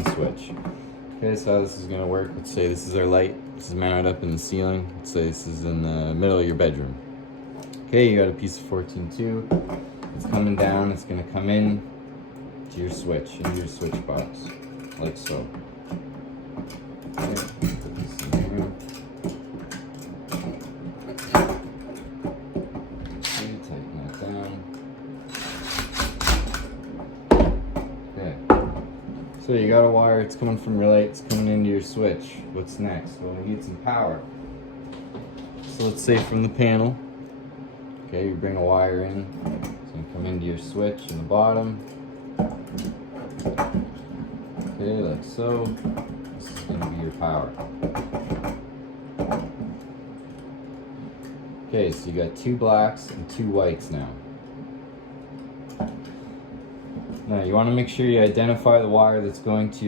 on switch. Okay, so how this is gonna work, let's say this is our light. This is mounted up in the ceiling. Let's say this is in the middle of your bedroom. Okay, you got a piece of 14-2. It's coming down, it's gonna come in to your switch, into your switch box, like so. Okay, put this in here. Okay, tighten that down. Okay. So you got a wire, it's coming from your light, it's coming into your switch. What's next? Well, we need some power. So let's say from the panel, okay, you bring a wire in, it's gonna come into your switch in the bottom. Okay, like so. This is gonna be your power. Okay, so you got 2 blacks and 2 whites now. Now you wanna make sure you identify the wire that's going to